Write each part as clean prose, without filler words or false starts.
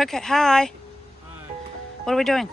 Okay, hi. Hi. What are we doing?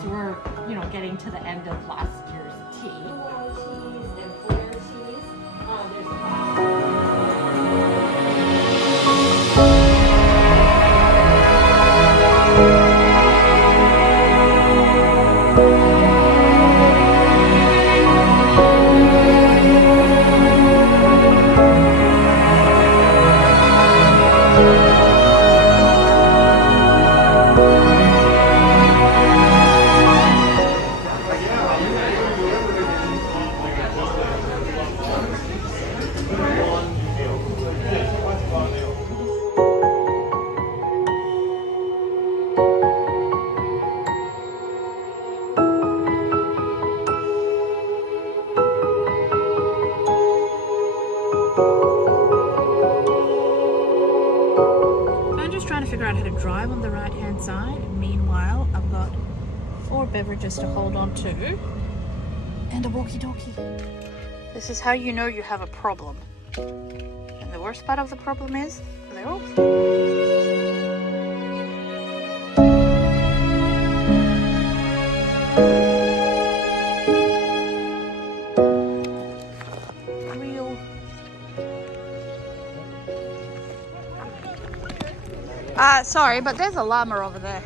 So we're, getting to the end of last year's tea. Cheese and Flair cheese. I'm just trying to figure out how to drive on the right hand side. Meanwhile, I've got 4 beverages to hold on to and a walkie-talkie. This is how you know you have a problem. And the worst part of the problem is they're all real. Sorry, but there's a llama over there.